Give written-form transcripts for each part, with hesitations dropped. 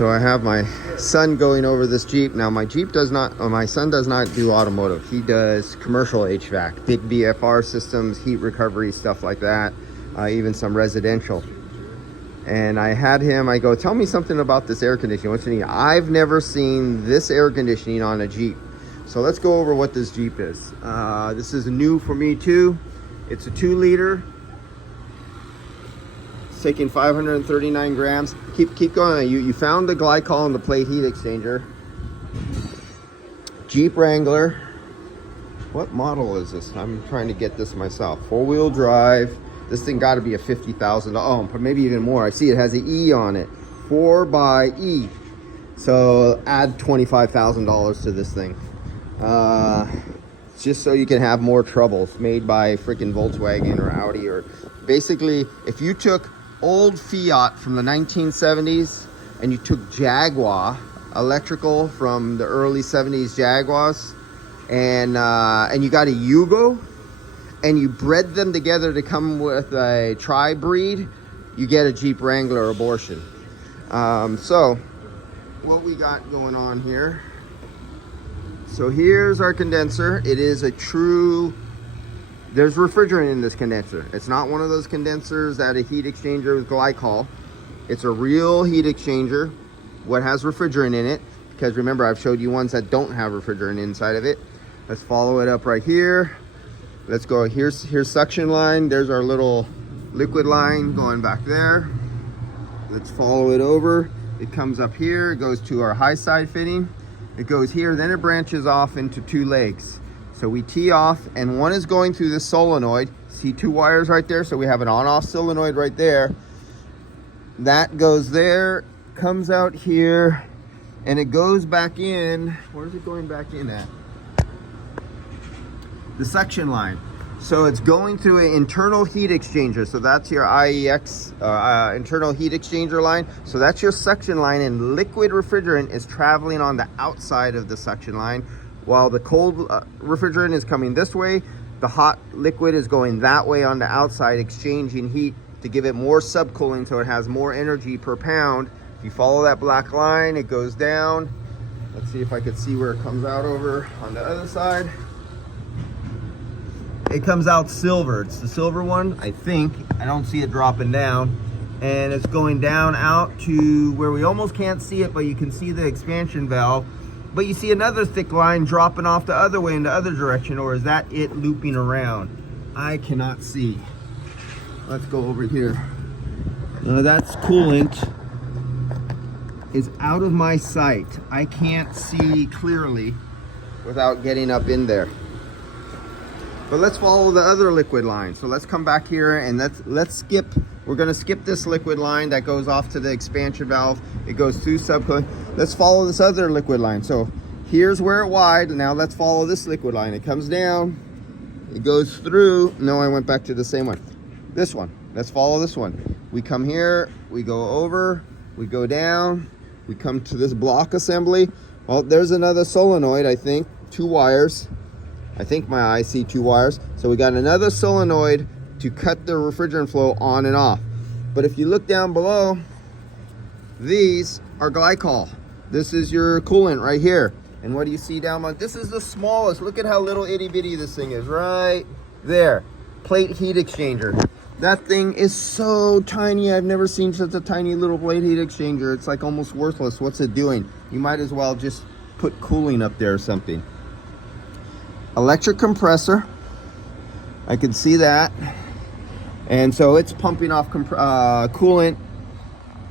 So I have my son going over this Jeep. Now my Jeep does not, or my son does not do automotive. He does commercial HVAC, big BFR systems, heat recovery, stuff like that, even some residential. And I had him, I go, tell me something about this air conditioning. What's you need? I've never seen this air conditioning on a Jeep. So let's go over what this Jeep is. This is new for me too. It's a 2-liter. It's taking 539 grams. Keep going. You found the glycol in the plate heat exchanger. Jeep Wrangler. What model is this? I'm trying to get this myself. 4-wheel drive. This thing got to be a $50,000. Oh, but maybe even more. I see it has an E on it. 4xE. So add $25,000 to this thing. Just so you can have more troubles. Made by freaking Volkswagen or Audi, or basically if you took old Fiat from the 1970s and you took Jaguar electrical from the early 70s Jaguars and you got a Yugo and you bred them together to come with a tri-breed, you get a Jeep Wrangler abortion. So what we got going on here. So here's our condenser. It is a true, there's refrigerant in this condenser. It's not one of those condensers that a heat exchanger with glycol. It's a real heat exchanger. What has refrigerant in it? Because remember, I've showed you ones that don't have refrigerant inside of it. Let's follow it up right here. Let's go, here's suction line. There's our little liquid line going back there. Let's follow it over. It comes up here, it goes to our high side fitting. It goes here, then it branches off into 2 legs. So we tee off, and one is going through this solenoid. See 2 wires right there? So we have an on-off solenoid right there. That goes there, comes out here, and it goes back in. Where's it going back in at? The suction line. So it's going through an internal heat exchanger. So that's your IEX, internal heat exchanger line. So that's your suction line, and liquid refrigerant is traveling on the outside of the suction line, while the cold refrigerant is coming this way. The hot liquid is going that way on the outside, exchanging heat to give it more subcooling so it has more energy per pound. If you follow that black line, it goes down. Let's see if I could see where it comes out over on the other side. It comes out silver. It's the silver one, I think. I don't see it dropping down. And it's going down out to where we almost can't see it, but you can see the expansion valve. But you see another thick line dropping off the other way in the other direction, or is that it looping around? I cannot see. Let's go over here. That's coolant. Is out of my sight. I can't see clearly without getting up in there. But let's follow the other liquid line. So let's come back here and let's skip. We're gonna skip this liquid line that goes off to the expansion valve. It goes through subcooling. Let's follow this other liquid line. So here's where it wide. Now let's follow this liquid line. It comes down, it goes through. No, I went back to the same one. This one, let's follow this one. We come here, we go over, we go down, we come to this block assembly. Well, there's another solenoid, I think, 2 wires. I think my eyes see 2 wires. So we got another solenoid to cut the refrigerant flow on and off. But if you look down below, these are glycol. This is your coolant right here. And what do you see down below? This is the smallest. Look at how little itty bitty this thing is right there. Plate heat exchanger. That thing is so tiny. I've never seen such a tiny little plate heat exchanger. It's like almost worthless. What's it doing? You might as well just put cooling up there or something. Electric compressor, I can see that, and so it's pumping off coolant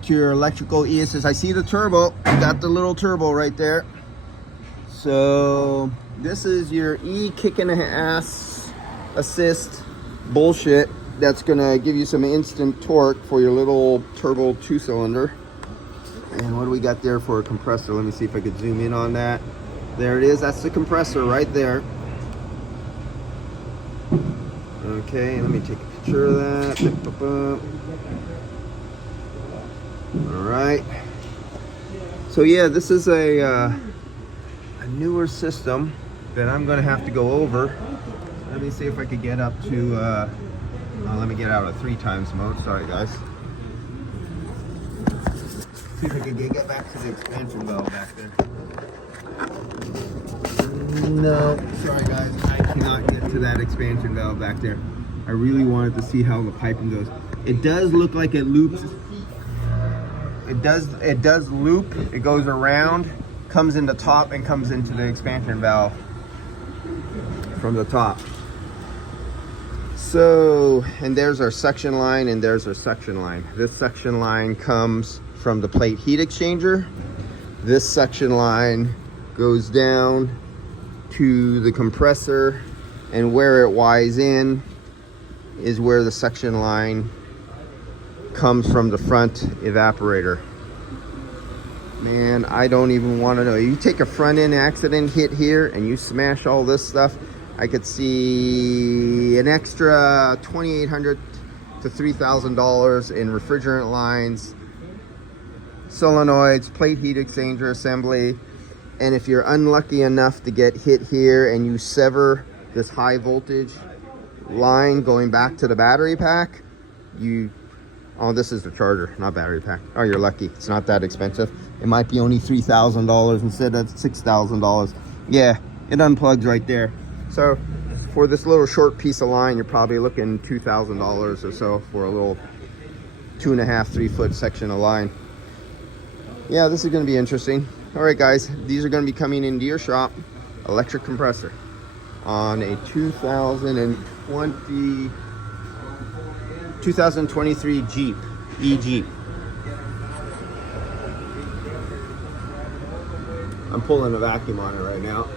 to your electrical e-assist. I see the turbo. You got the little turbo right there. So this is your kicking ass assist bullshit that's gonna give you some instant torque for your little turbo 2-cylinder. And what do we got there for a compressor? Let me see if I could zoom in on that. There it is. That's the compressor right there. Okay, let me take a picture of that. All right. So yeah, this is a newer system that I'm gonna have to go over. Let me see if I could get up to, let me get out of 3 times mode. Sorry guys. See if I can get back to the expansion valve back there. No, sorry guys, I cannot get to that expansion valve back there. I really wanted to see how the piping goes. It does look like it loops. It does loop. It goes around, comes into top, and comes into the expansion valve from the top. So, and there's our suction line, and there's our suction line. This suction line comes from the plate heat exchanger. This suction line goes down to the compressor, and where it Y's in is where the suction line comes from the front evaporator. Man, I don't even want to know. You take a front end accident hit here and you smash all this stuff, I could see an extra $2,800 to $3,000 in refrigerant lines, solenoids, plate heat exchanger assembly. And if you're unlucky enough to get hit here and you sever this high voltage line going back to the battery pack, oh, this is the charger, not battery pack. Oh, you're lucky. It's not that expensive. It might be only $3,000 instead of $6,000. Yeah, it unplugs right there. So for this little short piece of line, you're probably looking $2,000 or so for a little 2.5, 3 foot section of line. Yeah, this is going to be interesting. All right, guys, these are going to be coming into your shop. Electric compressor on a 2023 Jeep, E-Jeep. I'm pulling a vacuum on it right now.